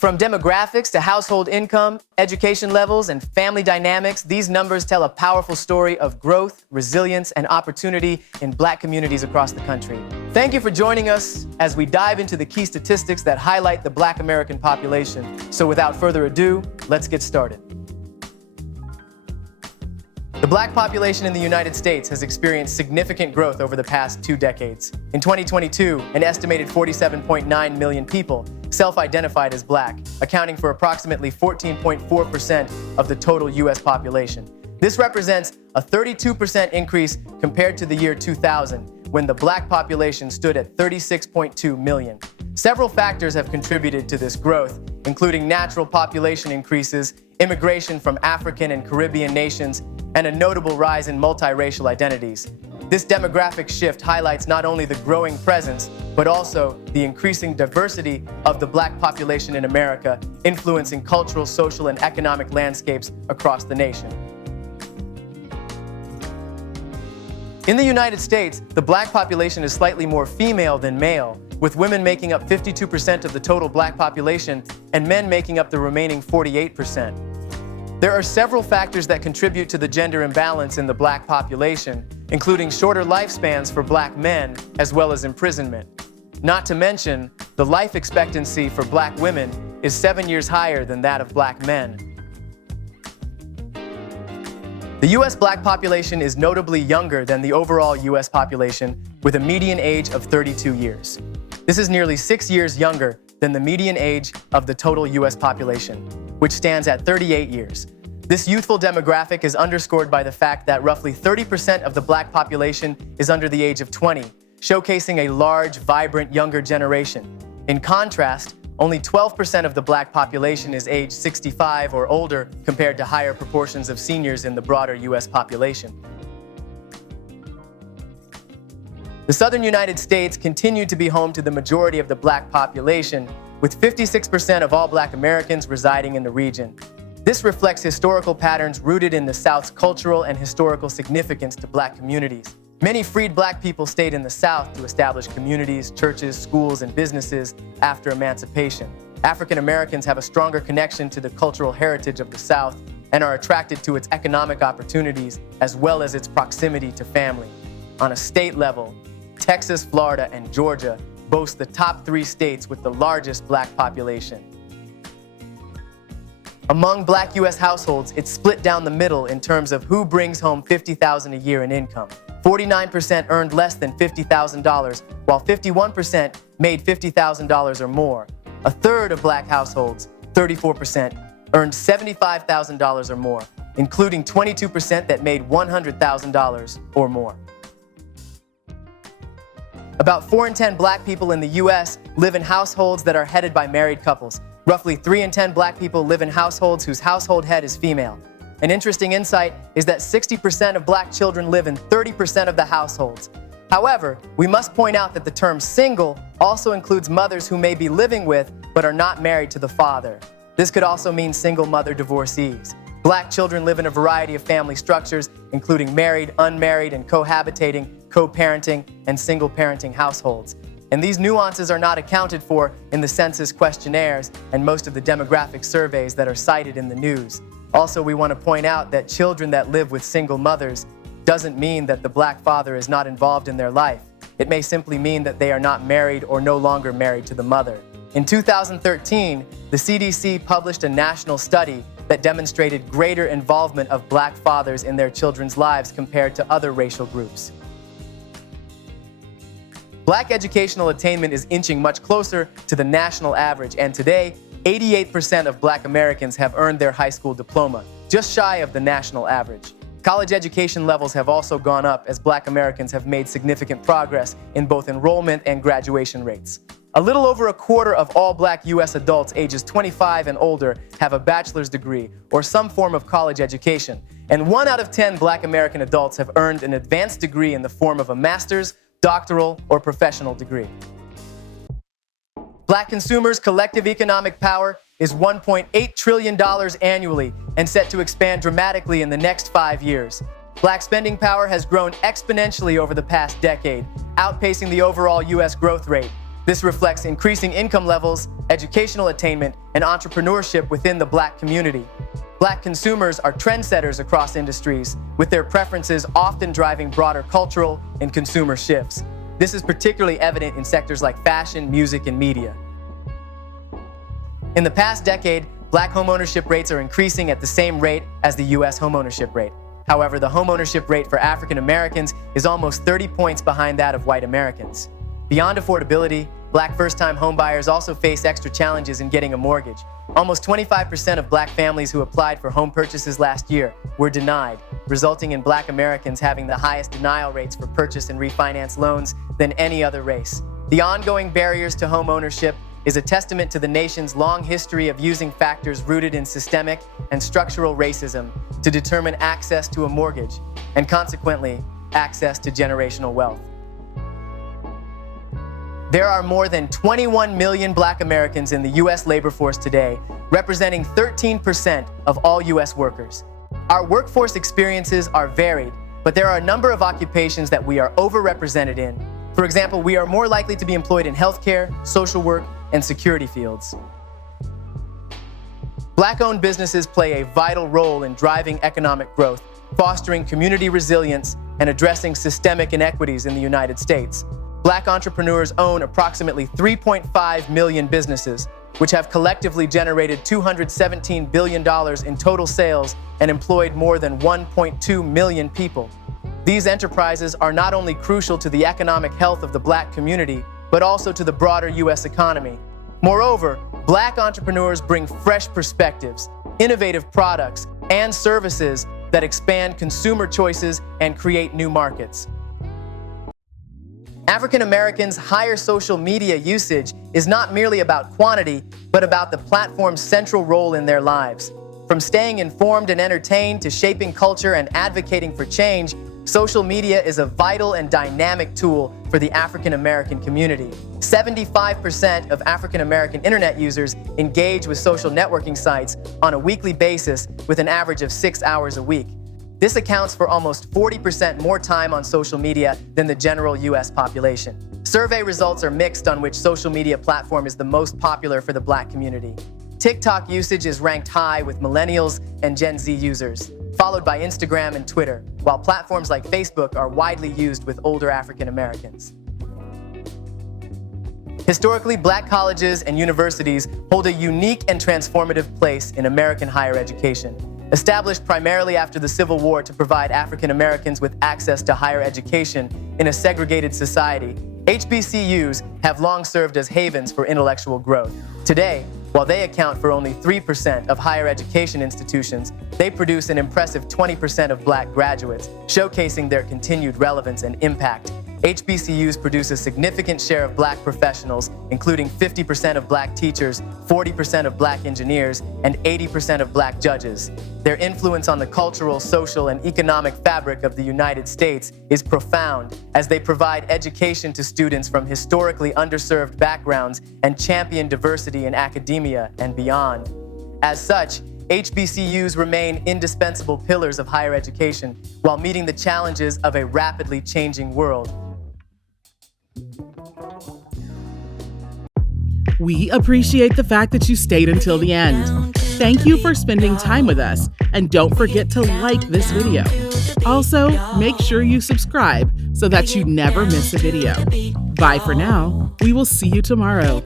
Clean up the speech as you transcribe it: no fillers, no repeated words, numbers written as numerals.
From demographics to household income, education levels, and family dynamics, these numbers tell a powerful story of growth, resilience, and opportunity in Black communities across the country. Thank you for joining us as we dive into the key statistics that highlight the Black American population. So without further ado, let's get started. The Black population in the United States has experienced significant growth over the past 2 decades. In 2022, an estimated 47.9 million people self-identified as Black, accounting for approximately 14.4% of the total U.S. population. This represents a 32% increase compared to the year 2000, when the Black population stood at 36.2 million. Several factors have contributed to this growth, including natural population increases, immigration from African and Caribbean nations, and a notable rise in multiracial identities. This demographic shift highlights not only the growing presence, but also the increasing diversity of the Black population in America, influencing cultural, social, and economic landscapes across the nation. In the United States, the Black population is slightly more female than male, with women making up 52% of the total Black population and men making up the remaining 48%. There are several factors that contribute to the gender imbalance in the Black population, including shorter lifespans for Black men, as well as imprisonment. Not to mention, the life expectancy for Black women is 7 years higher than that of Black men. The U.S. Black population is notably younger than the overall U.S. population, with a median age of 32 years. This is nearly 6 years younger than the median age of the total U.S. population, which stands at 38 years. This youthful demographic is underscored by the fact that roughly 30% of the Black population is under the age of 20, showcasing a large, vibrant, younger generation. In contrast, only 12% of the Black population is aged 65 or older, compared to higher proportions of seniors in the broader U.S. population. The southern United States continue to be home to the majority of the Black population, with 56% of all Black Americans residing in the region. This reflects historical patterns rooted in the South's cultural and historical significance to Black communities. Many freed Black people stayed in the South to establish communities, churches, schools, and businesses after emancipation. African Americans have a stronger connection to the cultural heritage of the South and are attracted to its economic opportunities as well as its proximity to family. On a state level, Texas, Florida, and Georgia boast the top 3 states with the largest Black population. Among Black U.S. households, it's split down the middle in terms of who brings home $50,000 a year in income. 49% earned less than $50,000, while 51% made $50,000 or more. A third of Black households, 34%, earned $75,000 or more, including 22% that made $100,000 or more. About 4 in 10 Black people in the U.S. live in households that are headed by married couples. Roughly 3 in 10 Black people live in households whose household head is female. An interesting insight is that 60% of Black children live in 30% of the households. However, we must point out that the term single also includes mothers who may be living with but are not married to the father. This could also mean single mother divorcees. Black children live in a variety of family structures, including married, unmarried, and cohabitating, co-parenting, and single-parenting households. And these nuances are not accounted for in the census questionnaires and most of the demographic surveys that are cited in the news. Also, we want to point out that children that live with single mothers doesn't mean that the Black father is not involved in their life. It may simply mean that they are not married or no longer married to the mother. In 2013, the CDC published a national study that demonstrated greater involvement of Black fathers in their children's lives compared to other racial groups. Black educational attainment is inching much closer to the national average, and today, 88% of Black Americans have earned their high school diploma, just shy of the national average. College education levels have also gone up as Black Americans have made significant progress in both enrollment and graduation rates. A little over a quarter of all Black U.S. adults ages 25 and older have a bachelor's degree or some form of college education, and 1 out of 10 Black American adults have earned an advanced degree in the form of a master's, doctoral, or professional degree. Black consumers' collective economic power is $1.8 trillion annually and set to expand dramatically in the next 5 years. Black spending power has grown exponentially over the past decade, outpacing the overall U.S. growth rate. This reflects increasing income levels, educational attainment, and entrepreneurship within the Black community. Black consumers are trendsetters across industries, with their preferences often driving broader cultural and consumer shifts. This is particularly evident in sectors like fashion, music, and media. In the past decade, Black homeownership rates are increasing at the same rate as the U.S. homeownership rate. However, the homeownership rate for African Americans is almost 30 points behind that of white Americans. Beyond affordability, Black first-time homebuyers also face extra challenges in getting a mortgage. Almost 25% of Black families who applied for home purchases last year were denied, resulting in Black Americans having the highest denial rates for purchase and refinance loans than any other race. The ongoing barriers to home ownership is a testament to the nation's long history of using factors rooted in systemic and structural racism to determine access to a mortgage, and consequently, access to generational wealth. There are more than 21 million Black Americans in the U.S. labor force today, representing 13% of all U.S. workers. Our workforce experiences are varied, but there are a number of occupations that we are overrepresented in. For example, we are more likely to be employed in healthcare, social work, and security fields. Black-owned businesses play a vital role in driving economic growth, fostering community resilience, and addressing systemic inequities in the United States. Black entrepreneurs own approximately 3.5 million businesses, which have collectively generated $217 billion in total sales and employed more than 1.2 million people. These enterprises are not only crucial to the economic health of the Black community, but also to the broader U.S. economy. Moreover, Black entrepreneurs bring fresh perspectives, innovative products, and services that expand consumer choices and create new markets. African Americans' higher social media usage is not merely about quantity, but about the platform's central role in their lives. From staying informed and entertained to shaping culture and advocating for change, social media is a vital and dynamic tool for the African American community. 75% of African American internet users engage with social networking sites on a weekly basis with an average of 6 hours a week. This accounts for almost 40% more time on social media than the general U.S. population. Survey results are mixed on which social media platform is the most popular for the Black community. TikTok usage is ranked high with millennials and Gen Z users, followed by Instagram and Twitter, while platforms like Facebook are widely used with older African Americans. Historically, Black colleges and universities hold a unique and transformative place in American higher education. Established primarily after the Civil War to provide African Americans with access to higher education in a segregated society, HBCUs have long served as havens for intellectual growth. Today, while they account for only 3% of higher education institutions, they produce an impressive 20% of Black graduates, showcasing their continued relevance and impact. HBCUs produce a significant share of Black professionals, including 50% of Black teachers, 40% of Black engineers, and 80% of Black judges. Their influence on the cultural, social, and economic fabric of the United States is profound, as they provide education to students from historically underserved backgrounds and champion diversity in academia and beyond. As such, HBCUs remain indispensable pillars of higher education while meeting the challenges of a rapidly changing world. We appreciate the fact that you stayed until the end. Thank you for spending time with us, and don't forget to like this video. Also, make sure you subscribe so that you never miss a video. Bye for now. We will see you tomorrow.